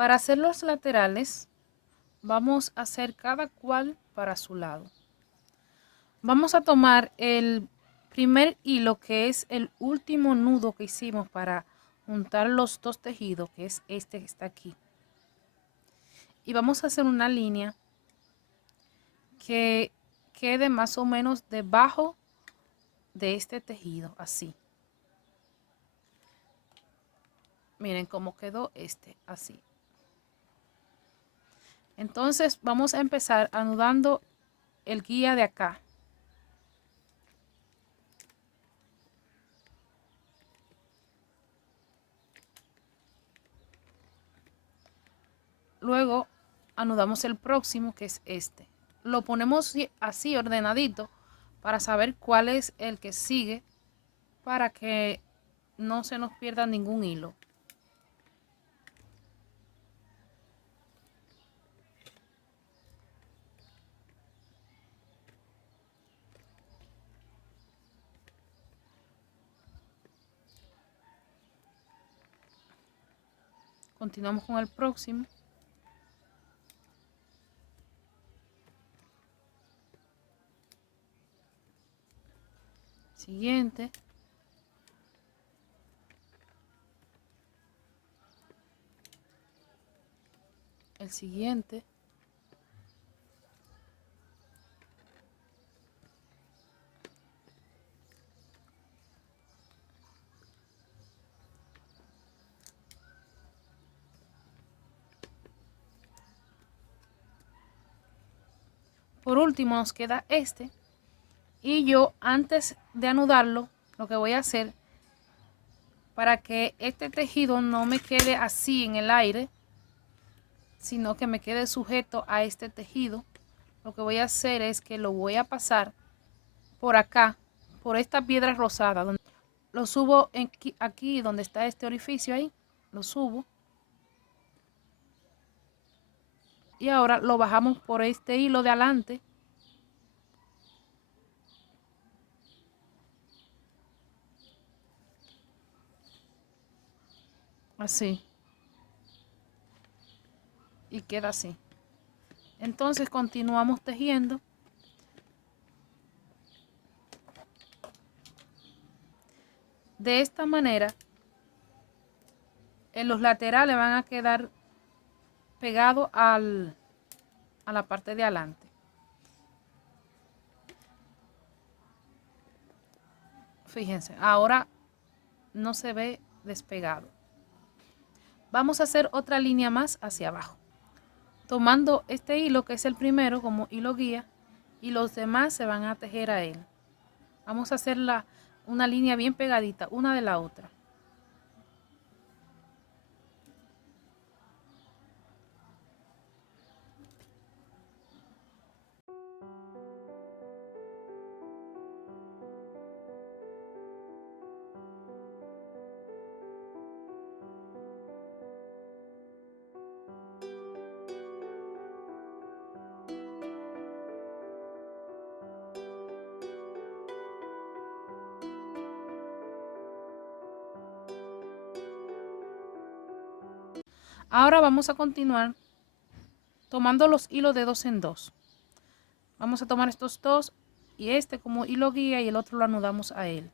Para hacer los laterales, vamos a hacer cada cual para su lado. Vamos a tomar el primer hilo, que es el último nudo que hicimos para juntar los dos tejidos, que es este que está aquí. Y vamos a hacer una línea que quede más o menos debajo de este tejido, así. Miren cómo quedó este, así. Entonces vamos a empezar anudando el guía de acá. Luego anudamos el próximo, que es este. Lo ponemos así ordenadito para saber cuál es el que sigue, para que no se nos pierda ningún hilo. Continuamos con el próximo. Siguiente. El siguiente. Por último nos queda este. Y yo, antes de anudarlo, lo que voy a hacer, para que este tejido no me quede así en el aire, sino que me quede sujeto a este tejido, lo que voy a hacer es que lo voy a pasar por acá, por esta piedra rosada, donde lo subo aquí donde está este orificio, ahí lo subo, y ahora lo bajamos por este hilo de adelante, así, y queda así. Entonces continuamos tejiendo. De esta manera, en los laterales van a quedar pegados a la parte de adelante. Fíjense, ahora no se ve despegado. Vamos a hacer otra línea más hacia abajo, tomando este hilo que es el primero como hilo guía, y los demás se van a tejer a él. Vamos a hacer una línea bien pegadita una de la otra. Ahora vamos a continuar tomando los hilos de 2 en 2. Vamos a tomar estos dos y este como hilo guía y el otro lo anudamos a él.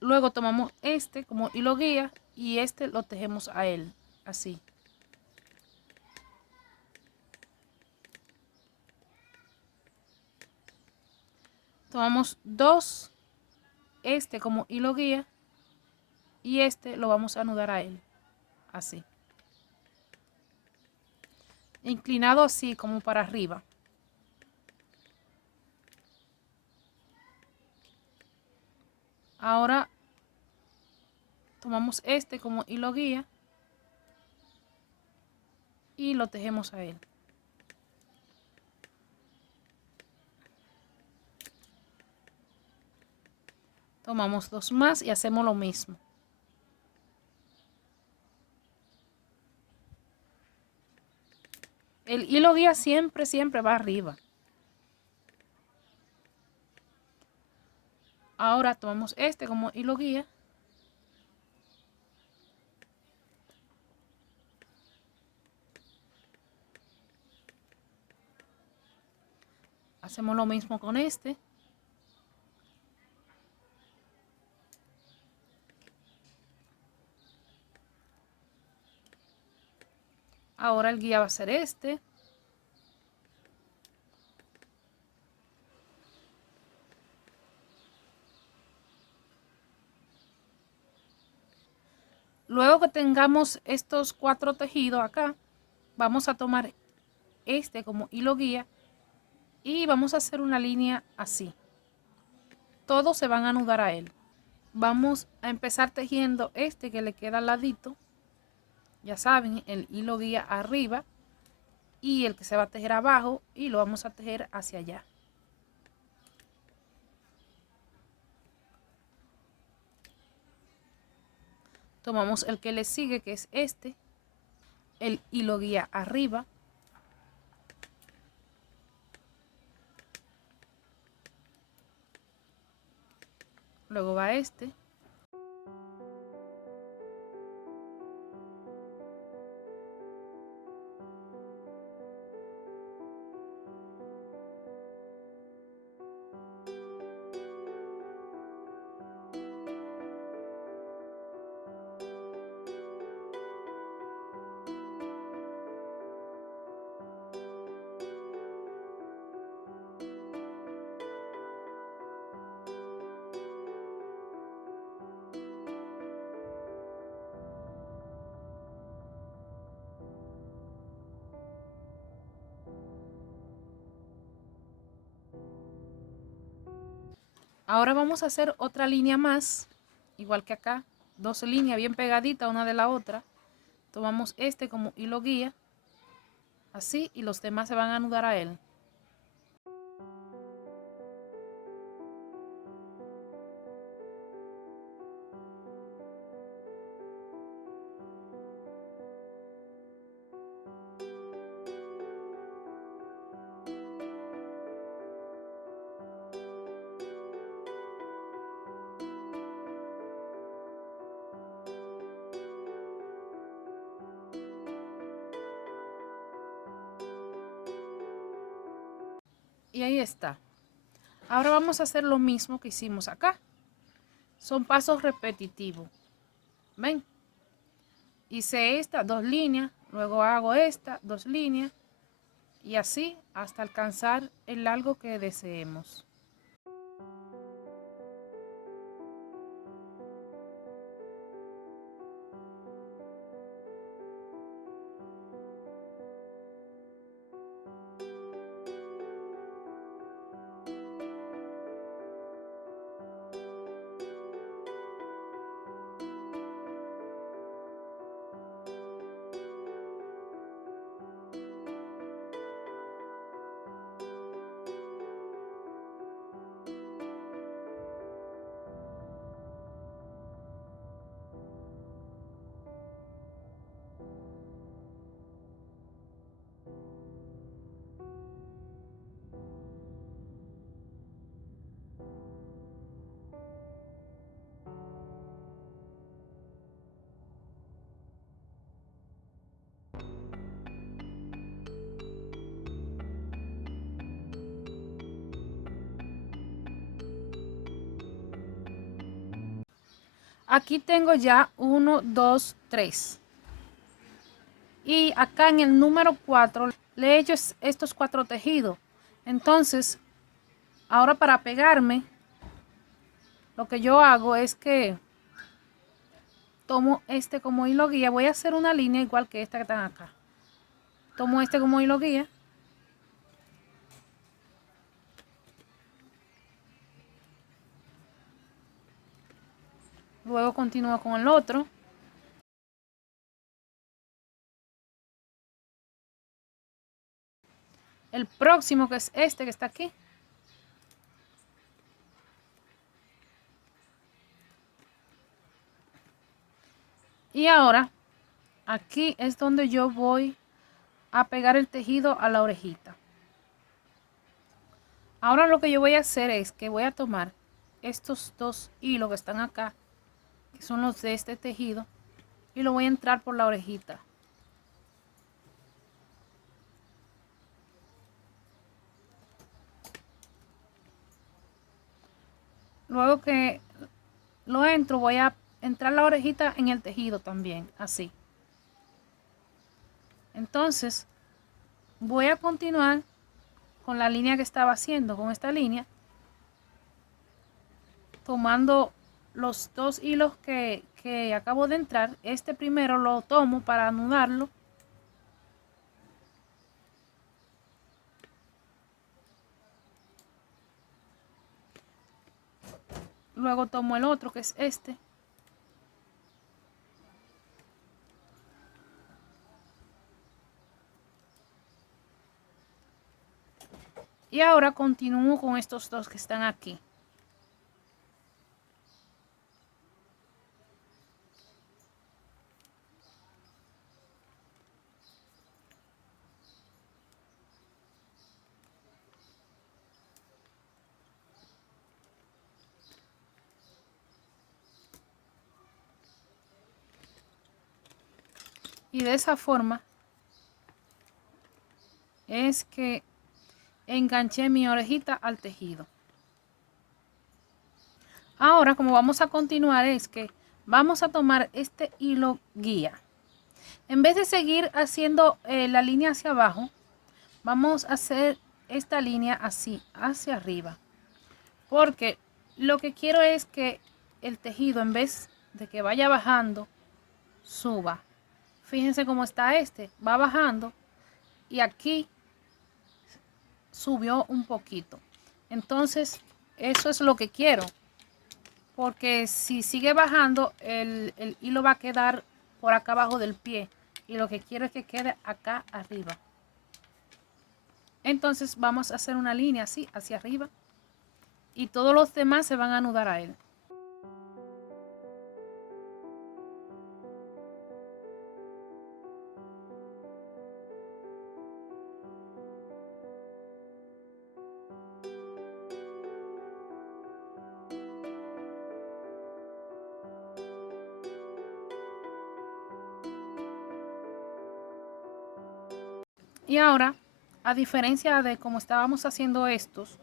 Luego tomamos este como hilo guía y este lo tejemos a él, así. Tomamos dos, este como hilo guía y este lo vamos a anudar a él, así. Inclinado así como para arriba. Ahora tomamos este como hilo guía y lo tejemos a él. Tomamos dos más y hacemos lo mismo. El hilo guía siempre va arriba. Ahora tomamos este como hilo guía. Hacemos lo mismo con este. Ahora el guía va a ser este. Luego que tengamos estos 4 tejidos acá, vamos a tomar este como hilo guía y vamos a hacer una línea así. Todos se van a anudar a él. Vamos a empezar tejiendo este que le queda al ladito. Ya saben, el hilo guía arriba y el que se va a tejer abajo, y lo vamos a tejer hacia allá. Tomamos el que le sigue, que es este, el hilo guía arriba, luego va este, ahora vamos a hacer otra línea más, igual que acá, 2 líneas bien pegaditas una de la otra. Tomamos este como hilo guía, así, y los demás se van a anudar a él. Y ahí está. Ahora vamos a hacer lo mismo que hicimos acá. Son pasos repetitivos. ¿Ven? Hice esta, 2 líneas, luego hago esta, 2 líneas, y así hasta alcanzar el largo que deseemos. Aquí tengo ya 1, 2, 3. Y acá en el número 4 le he hecho estos 4 tejidos. Entonces, ahora para pegarme, lo que yo hago es que tomo este como hilo guía. Voy a hacer una línea igual que esta que están acá. Tomo este como hilo guía. Luego continúo con el otro. El próximo, que es este que está aquí. Y ahora, aquí es donde yo voy a pegar el tejido a la orejita. Ahora lo que yo voy a hacer es que voy a tomar estos dos hilos que están acá, que son los de este tejido, y lo voy a entrar por la orejita. Luego que lo entro, voy a entrar la orejita en el tejido también, así. Entonces voy a continuar con la línea que estaba haciendo, con esta línea, tomando los dos hilos que acabo de entrar. Este primero lo tomo para anudarlo. Luego tomo el otro, que es este. Y ahora continúo con estos dos que están aquí. Y de esa forma es que enganché mi orejita al tejido. Ahora, como vamos a continuar, es que vamos a tomar este hilo guía. En vez de seguir haciendo la línea hacia abajo, vamos a hacer esta línea así, hacia arriba. Porque lo que quiero es que el tejido, en vez de que vaya bajando, suba. Fíjense cómo está este, va bajando y aquí subió un poquito. Entonces, eso es lo que quiero. Porque si sigue bajando, el hilo va a quedar por acá abajo del pie. Y lo que quiero es que quede acá arriba. Entonces vamos a hacer una línea así, hacia arriba. Y todos los demás se van a anudar a él. Y ahora, a diferencia de como estábamos haciendo estos,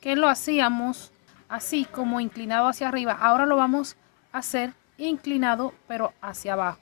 que lo hacíamos así como inclinado hacia arriba, ahora lo vamos a hacer inclinado pero hacia abajo.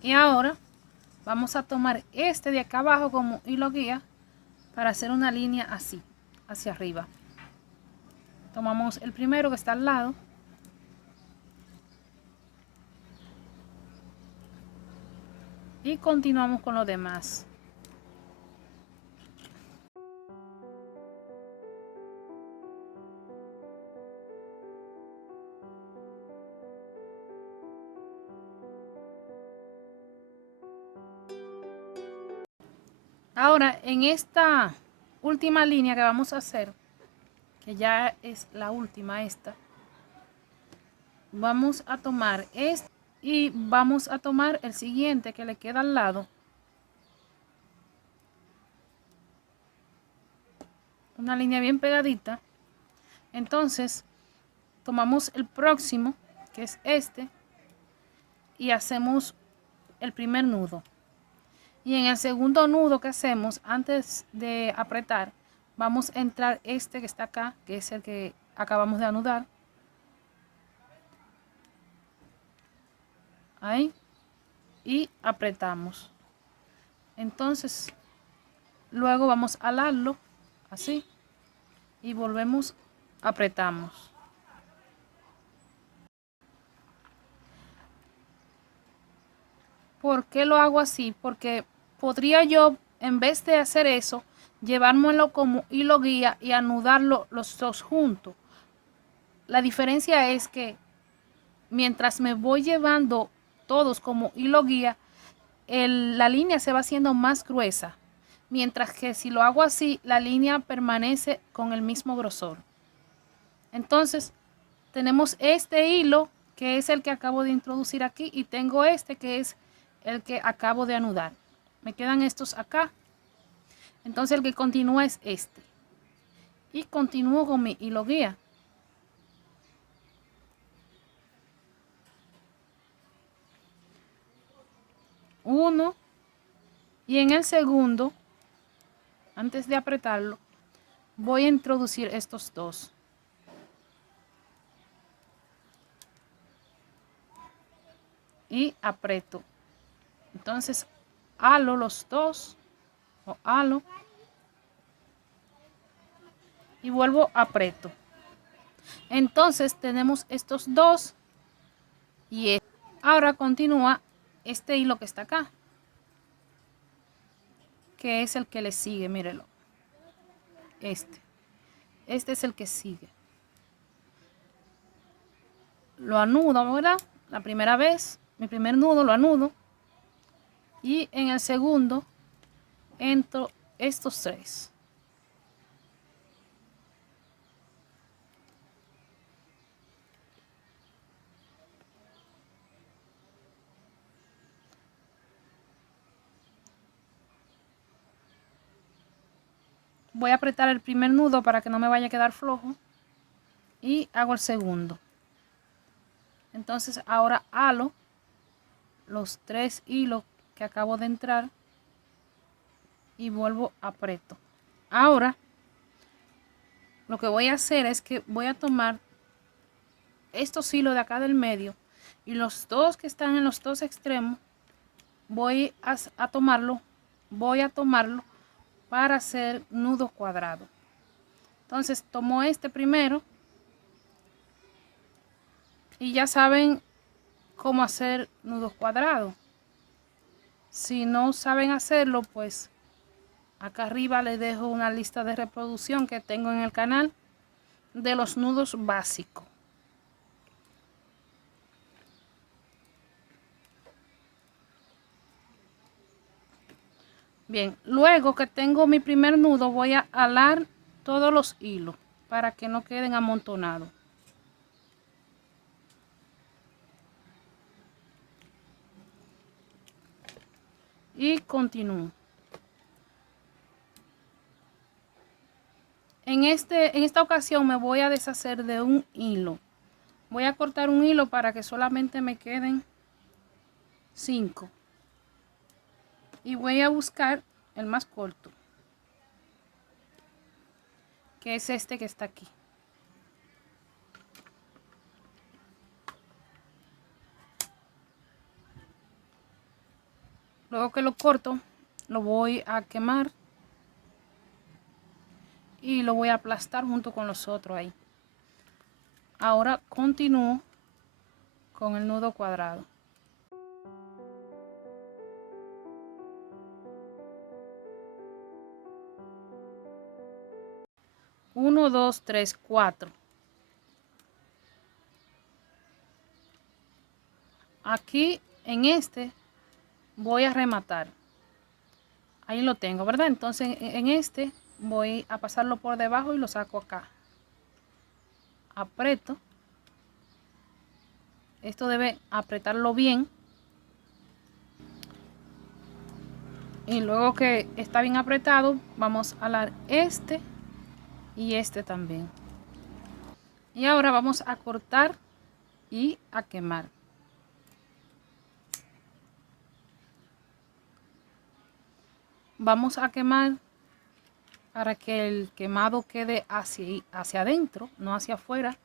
Y ahora vamos a tomar este de acá abajo como hilo guía para hacer una línea así, hacia arriba. Tomamos el primero que está al lado. Y continuamos con los demás. Ahora, en esta última línea que vamos a hacer, que ya es la última esta, vamos a tomar este y vamos a tomar el siguiente que le queda al lado. una línea bien pegadita. Entonces tomamos el próximo, que es este, y hacemos el primer nudo. Y en el segundo nudo que hacemos, antes de apretar, vamos a entrar este que está acá, que es el que acabamos de anudar. Ahí. Y apretamos. Entonces, luego vamos a alarlo, así. Y volvemos, apretamos. ¿Por qué lo hago así? Porque podría yo, en vez de hacer eso, llevármelo como hilo guía y anudarlo los dos juntos. La diferencia es que mientras me voy llevando todos como hilo guía, la línea se va haciendo más gruesa. Mientras que si lo hago así, la línea permanece con el mismo grosor. Entonces, tenemos este hilo, que es el que acabo de introducir aquí, y tengo este, que es el que acabo de anudar. Me quedan estos acá. Entonces el que continúa es este. Y continúo con mi hilo guía. Uno. Y en el segundo, antes de apretarlo, voy a introducir estos dos. Y aprieto. Entonces, halo los dos. O halo. Y vuelvo, aprieto. Entonces, tenemos estos dos. Y ahora continúa este hilo que está acá, que es el que le sigue, mírelo. Este es el que sigue. Lo anudo, ¿verdad? La primera vez, mi primer nudo lo anudo. Y en el segundo entro estos tres. Voy a apretar el primer nudo para que no me vaya a quedar flojo. Y hago el segundo. Entonces ahora halo los tres hilos que acabo de entrar. Y vuelvo, aprieto. Ahora lo que voy a hacer es que voy a tomar estos hilos de acá del medio. Y los dos que están en los dos extremos. Voy a tomarlo para hacer nudos cuadrados. Entonces tomo este primero y ya saben cómo hacer nudos cuadrados. Si no saben hacerlo, pues acá arriba les dejo una lista de reproducción que tengo en el canal de los nudos básicos. Bien, luego que tengo mi primer nudo, voy a alar todos los hilos para que no queden amontonados. Y continúo. En esta ocasión me voy a deshacer de un hilo. Voy a cortar un hilo para que solamente me queden 5. Y voy a buscar el más corto, que es este que está aquí. Luego que lo corto, lo voy a quemar y lo voy a aplastar junto con los otros ahí. Ahora continúo con el nudo cuadrado. 1, 2, 3, 4. Aquí en este voy a rematar. Ahí lo tengo, ¿verdad? Entonces en este voy a pasarlo por debajo y lo saco acá. Aprieto. Esto debe apretarlo bien. Y luego que está bien apretado, vamos a alar este y este también. Y ahora vamos a cortar y a quemar. Vamos a quemar para que el quemado quede hacia adentro, no hacia afuera.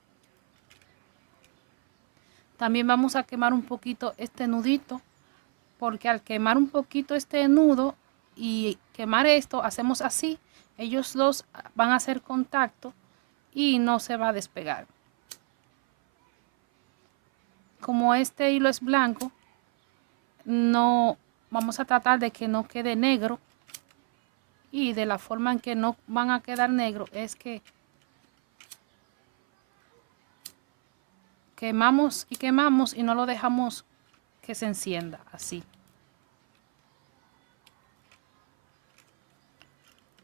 También vamos a quemar un poquito este nudito, porque al quemar un poquito este nudo y quemar esto, hacemos así, ellos dos van a hacer contacto y no se va a despegar. Como este hilo es blanco, no vamos a tratar de que no quede negro, y de la forma en que no van a quedar negros es que quemamos y quemamos y no lo dejamos que se encienda así.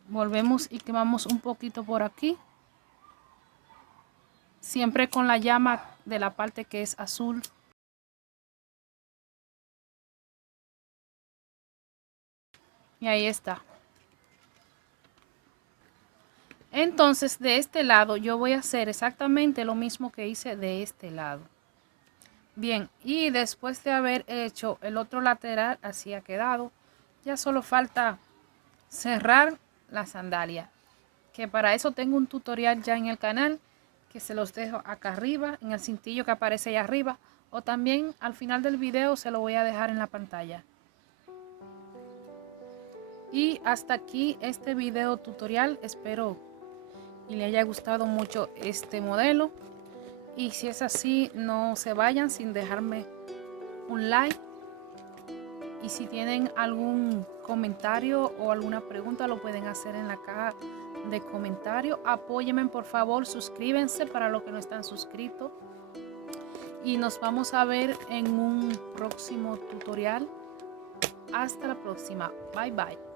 Volvemos y quemamos un poquito por aquí, siempre con la llama de la parte que es azul. Y ahí está. Entonces de este lado yo voy a hacer exactamente lo mismo que hice de este lado. Bien, y después de haber hecho el otro lateral, así ha quedado. Ya solo falta cerrar la sandalia, que para eso tengo un tutorial ya en el canal, que se los dejo acá arriba, en el cintillo que aparece ahí arriba, o también al final del video se lo voy a dejar en la pantalla. Y hasta aquí este video tutorial, espero y le haya gustado mucho este modelo, y si es así no se vayan sin dejarme un like, y si tienen algún comentario o alguna pregunta lo pueden hacer en la caja de comentarios. Apóyenme por favor, suscríbanse para los que no están suscritos, y nos vamos a ver en un próximo tutorial. Hasta la próxima, bye bye.